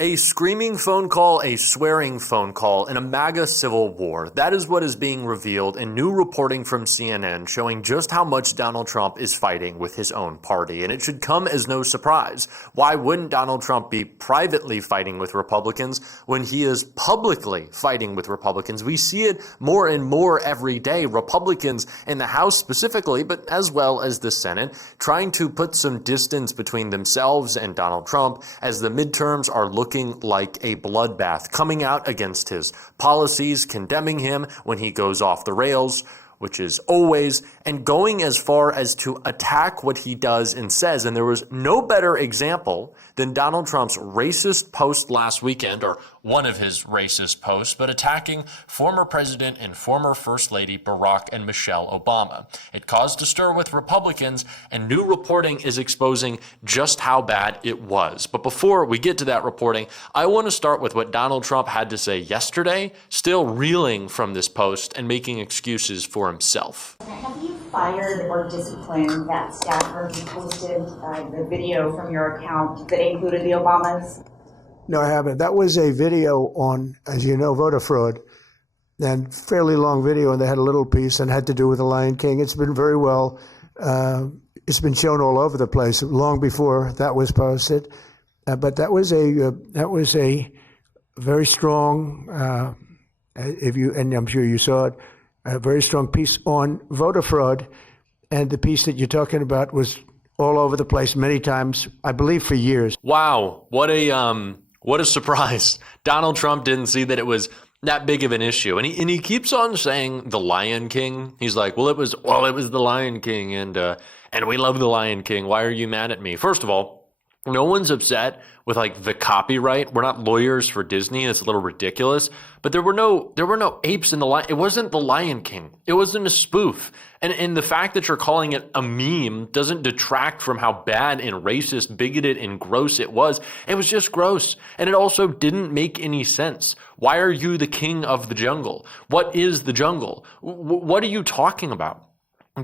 A screaming phone call, a swearing phone call, and a MAGA civil war. That is what is being revealed in new reporting from CNN showing just how much Donald Trump is fighting with his own party. And it should come as no surprise. Why wouldn't Donald Trump be privately fighting with Republicans when he is publicly fighting with Republicans? We see it more and more every day. Republicans in the House specifically, but as well as the Senate, trying to put some distance between themselves and Donald Trump as the midterms are looking like a bloodbath, coming out against his policies, condemning him when he goes off the rails, which is always, and going as far as to attack what he does and says. And there was no better example than Donald Trump's racist post last weekend, or one of his racist posts, but attacking former President and former First Lady Barack and Michelle Obama. It caused a stir with Republicans, and new reporting is exposing just how bad it was. But before we get to that reporting, I want to start with what Donald Trump had to say yesterday, still reeling from this post and making excuses for himself. Have you fired or disciplined that staffer who posted the video from your account that included the Obamas? No, I haven't. That was a video on, as you know, voter fraud, and fairly long video, and they had a little piece and had to do with the Lion King. It's been very well, it's been shown all over the place long before that was posted. But that was a very strong, and I'm sure you saw it, a very strong piece on voter fraud, and the piece that you're talking about was all over the place many times, I believe for years. Wow, what a surprise. Donald Trump didn't see that it was that big of an issue. And he keeps on saying the Lion King. He's like, well, it was the Lion King, and we love the Lion King. Why are you mad at me? First of all, no one's upset with like the copyright. We're not lawyers for Disney. It's a little ridiculous. But there were no apes in the lion. It wasn't the Lion King. It wasn't a spoof. And the fact that you're calling it a meme doesn't detract from how bad and racist, bigoted, and gross it was. It was just gross. And it also didn't make any sense. Why are you the king of the jungle? What is the jungle? What are you talking about?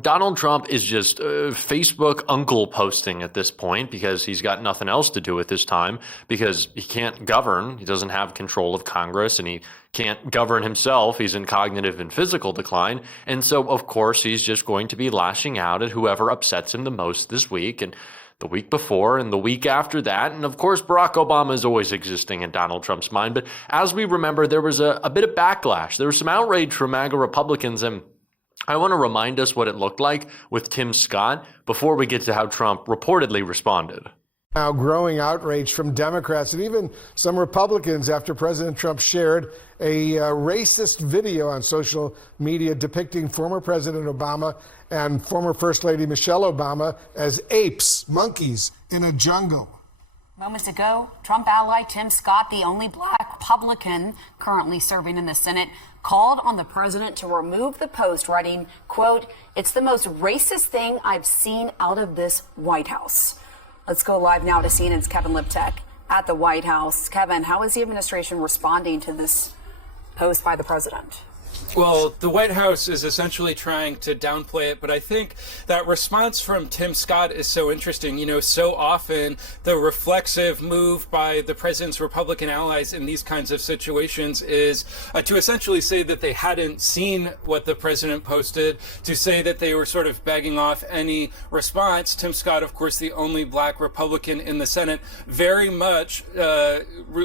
Donald Trump is just Facebook uncle posting at this point because he's got nothing else to do with his time, because he can't govern. He doesn't have control of Congress, and he can't govern himself. He's in cognitive and physical decline. And so, of course, he's just going to be lashing out at whoever upsets him the most this week and the week before and the week after that. And of course, Barack Obama is always existing in Donald Trump's mind. But as we remember, there was a bit of backlash. There was some outrage from MAGA Republicans, and I want to remind us what it looked like with Tim Scott before we get to how Trump reportedly responded. Now growing outrage from Democrats and even some Republicans after President Trump shared a racist video on social media depicting former President Obama and former First Lady Michelle Obama as apes, monkeys, in a jungle. Moments ago, Trump ally Tim Scott, the only black Republican currently serving in the Senate, called on the president to remove the post, writing, quote, "It's the most racist thing I've seen out of this White House." Let's go live now to CNN's Kevin Liptek at the White House. Kevin, how is the administration responding to this post by the president? Well, the White House is essentially trying to downplay it, but I think that response from Tim Scott is so interesting. You know, so often the reflexive move by the president's Republican allies in these kinds of situations is to essentially say that they hadn't seen what the president posted, to say that they were sort of begging off any response. Tim Scott, of course, the only black Republican in the Senate, very much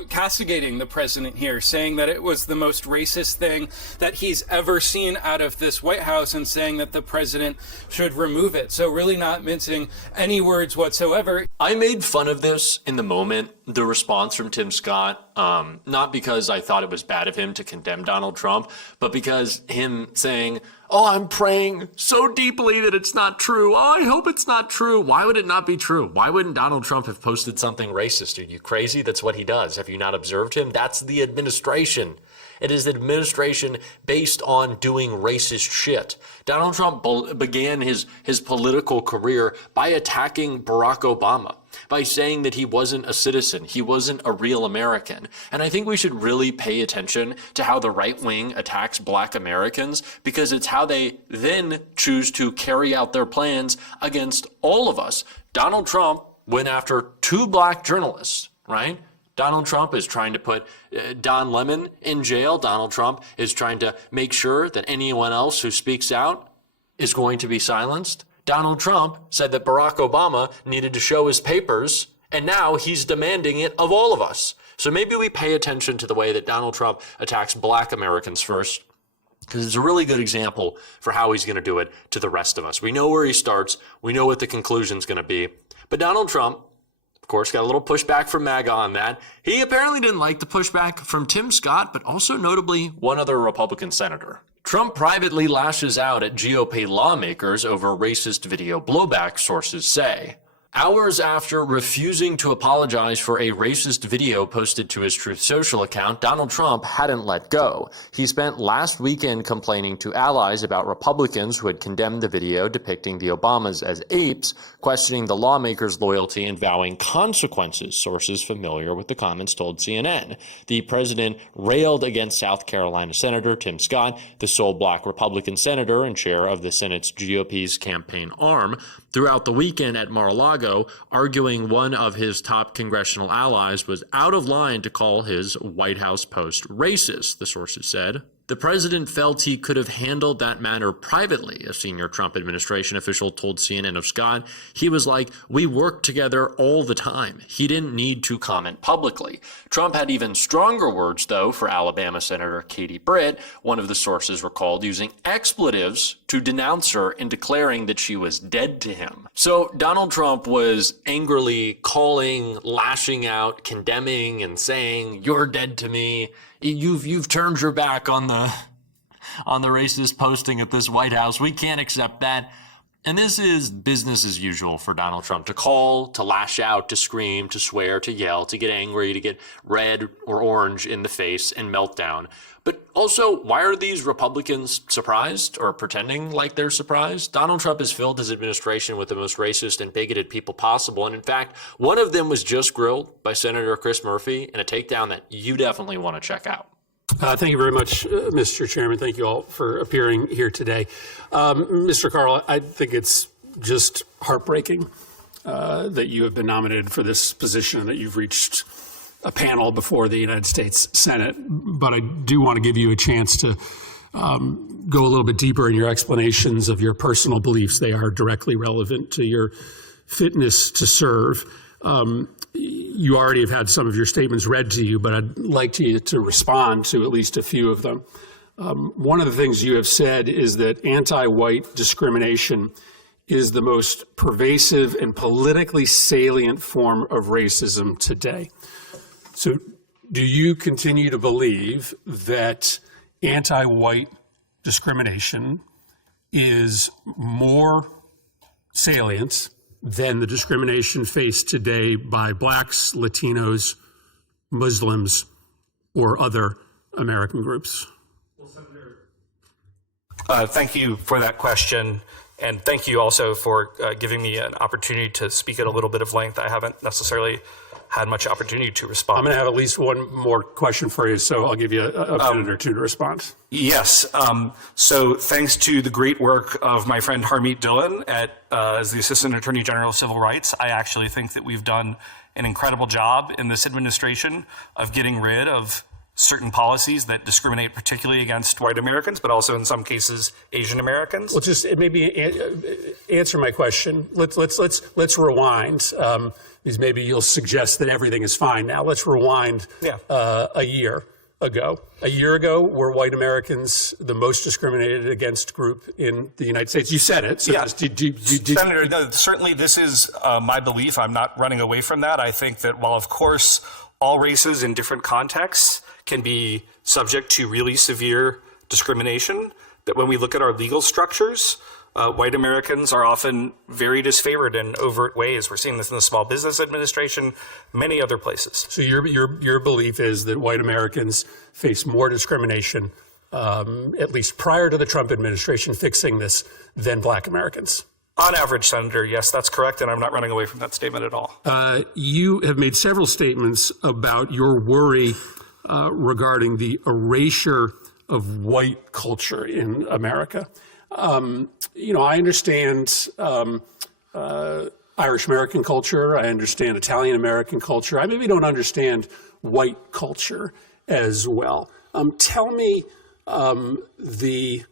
castigating the president here, saying that it was the most racist thing that he's ever seen out of this White House, and saying that the president should remove it. So really not mincing any words whatsoever. I made fun of this in the moment, the response from Tim Scott, not because I thought it was bad of him to condemn Donald Trump, but because him saying, "Oh, I'm praying so deeply that it's not true. Oh, I hope it's not true." Why would it not be true? Why wouldn't Donald Trump have posted something racist? Are you crazy? That's what he does. Have you not observed him? That's the administration. It is the administration based on doing racist shit. Donald Trump began his political career by attacking Barack Obama, by saying that he wasn't a citizen, he wasn't a real American. And I think we should really pay attention to how the right wing attacks black Americans, because it's how they then choose to carry out their plans against all of us. Donald Trump went after two black journalists, right? Donald Trump is trying to put Don Lemon in jail. Donald Trump is trying to make sure that anyone else who speaks out is going to be silenced. Donald Trump said that Barack Obama needed to show his papers, and now he's demanding it of all of us. So maybe we pay attention to the way that Donald Trump attacks black Americans first, because it's a really good example for how he's going to do it to the rest of us. We know where he starts. We know what the conclusion's going to be. But Donald Trump, of course, got a little pushback from MAGA on that. He apparently didn't like the pushback from Tim Scott, but also notably one other Republican senator. Trump privately lashes out at GOP lawmakers over racist video blowback, sources say. Hours after refusing to apologize for a racist video posted to his Truth Social account, Donald Trump hadn't let go. He spent last weekend complaining to allies about Republicans who had condemned the video depicting the Obamas as apes, questioning the lawmakers' loyalty and vowing consequences, sources familiar with the comments told CNN. The president railed against South Carolina Senator Tim Scott, the sole black Republican senator and chair of the Senate's GOP's campaign arm, throughout the weekend at Mar-a-Lago, arguing one of his top congressional allies was out of line to call his White House post racist, the sources said. The president felt he could have handled that matter privately, a senior Trump administration official told CNN of Scott. He was like, "We work together all the time." He didn't need to comment publicly. Trump had even stronger words, though, for Alabama Senator Katie Britt. One of the sources recalled using expletives to denounce her and declaring that she was dead to him. So Donald Trump was angrily calling, lashing out, condemning, and saying, "You're dead to me. You've turned your back on the racist posting at this White House. We can't accept that." And this is business as usual for Donald Trump, to call, to lash out, to scream, to swear, to yell, to get angry, to get red or orange in the face and meltdown. But also, why are these Republicans surprised or pretending like they're surprised? Donald Trump has filled his administration with the most racist and bigoted people possible. And in fact, one of them was just grilled by Senator Chris Murphy in a takedown that you definitely want to check out. Thank you very much, Mr. Chairman. Thank you all for appearing here today. Mr. Carl, I think it's just heartbreaking that you have been nominated for this position, that you've reached a panel before the United States Senate. But I do want to give you a chance to go a little bit deeper in your explanations of your personal beliefs. They are directly relevant to your fitness to serve. You already have had some of your statements read to you, but I'd like you to respond to at least a few of them. One of the things you have said is that anti-white discrimination is the most pervasive and politically salient form of racism today. So do you continue to believe that anti-white discrimination is more salient than the discrimination faced today by blacks, Latinos, Muslims, or other American groups? Thank you for that question. And thank you also for giving me an opportunity to speak at a little bit of length. I haven't necessarily had much opportunity to respond. I'm going to have at least one more question for you, so I'll give you a minute or two to respond. Yes. So thanks to the great work of my friend Harmeet Dillon as the Assistant Attorney General of Civil Rights, I actually think that we've done an incredible job in this administration of getting rid of certain policies that discriminate particularly against white Americans, but also in some cases Asian Americans. Well, just maybe answer my question. Let's rewind. Because maybe you'll suggest that everything is fine now. Let's rewind a year ago. A year ago, were white Americans the most discriminated against group in the United States? You said it. So yeah. Senator, no, certainly this is my belief. I'm not running away from that. I think that while, of course, all races in different contexts can be subject to really severe discrimination, that when we look at our legal structures, white Americans are often very disfavored in overt ways. We're seeing this in the Small Business Administration, many other places. So your belief is that white Americans face more discrimination, at least prior to the Trump administration fixing this, than black Americans? On average, Senator, yes, that's correct, and I'm not running away from that statement at all. You have made several statements about your worry regarding the erasure of white culture in America. I understand Irish American culture. I understand Italian American culture. I maybe don't understand white culture as well. Tell me the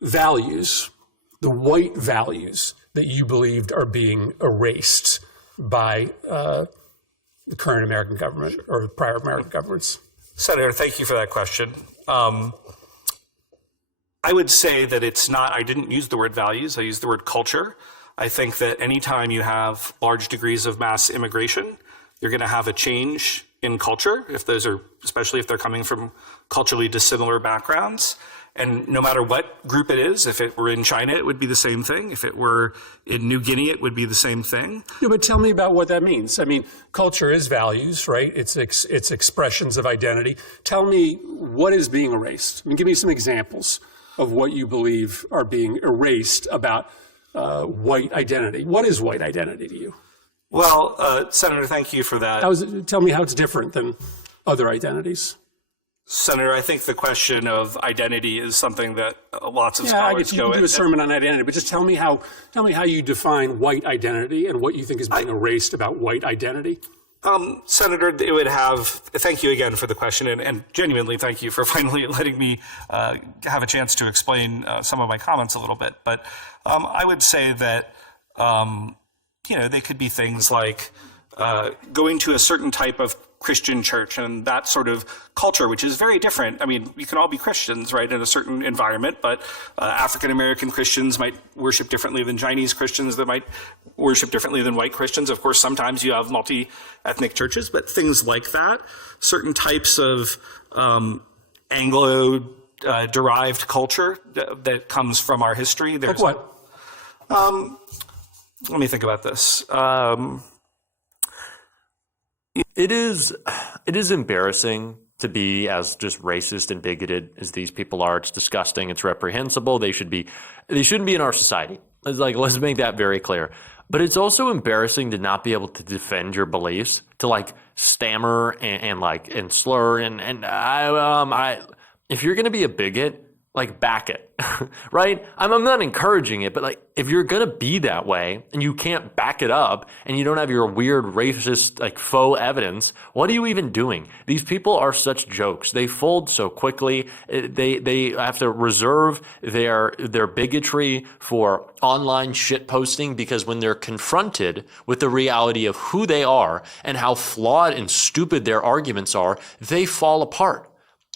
values, the white values that you believed are being erased by the current American government or prior American governments. Senator, thank you for that question. I would say that it's not, I didn't use the word values, I used the word culture. I think that anytime you have large degrees of mass immigration, you're going to have a change in culture, if those are, especially if they're coming from culturally dissimilar backgrounds. And no matter what group it is, if it were in China, it would be the same thing. If it were in New Guinea, it would be the same thing. Yeah, but tell me about what that means. I mean, culture is values, right? It's expressions of identity. Tell me what is being erased. I mean, give me some examples of what you believe are being erased about white identity. What is white identity to you? Well, Senator, thank you for that. Tell me how it's different than other identities. Senator, I think the question of identity is something that lots of I scholars guess you can do a sermon on identity, but just tell me how you define white identity and what you think is being erased about white identity. Senator, it would have, thank you again for the question, and genuinely thank you for finally letting me have a chance to explain some of my comments a little bit. But I would say that, they could be things like going to a certain type of Christian church and that sort of culture, which is very different. I mean, we can all be Christians, right, in a certain environment, but African-American Christians might worship differently than Chinese Christians that might worship differently than white Christians. Of course, sometimes you have multi-ethnic churches, but things like that, certain types of Anglo-derived culture that comes from our history. Like what? Let me think about this. It is embarrassing to be as just racist and bigoted as these people are. It's disgusting. It's reprehensible. They shouldn't be in our society. Let's make that very clear. But it's also embarrassing to not be able to defend your beliefs, to stammer and slur if you're going to be a bigot, back it, right? I'm not encouraging it, but if you're going to be that way and you can't back it up and you don't have your weird racist, faux evidence, what are you even doing? These people are such jokes. They fold so quickly. They have to reserve their bigotry for online shit posting, because when they're confronted with the reality of who they are and how flawed and stupid their arguments are, they fall apart.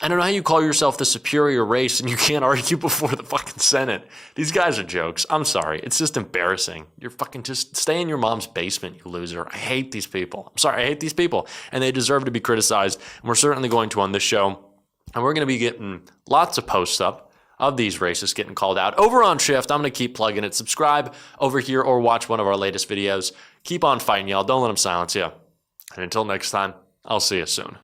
I don't know how you call yourself the superior race and you can't argue before the fucking Senate. These guys are jokes. I'm sorry. It's just embarrassing. You're fucking just stay in your mom's basement, you loser. I hate these people. I'm sorry. I hate these people. And they deserve to be criticized. And we're certainly going to on this show. And we're going to be getting lots of posts up of these racists getting called out. Over on Shift, I'm going to keep plugging it. Subscribe over here or watch one of our latest videos. Keep on fighting, y'all. Don't let them silence you. And until next time, I'll see you soon.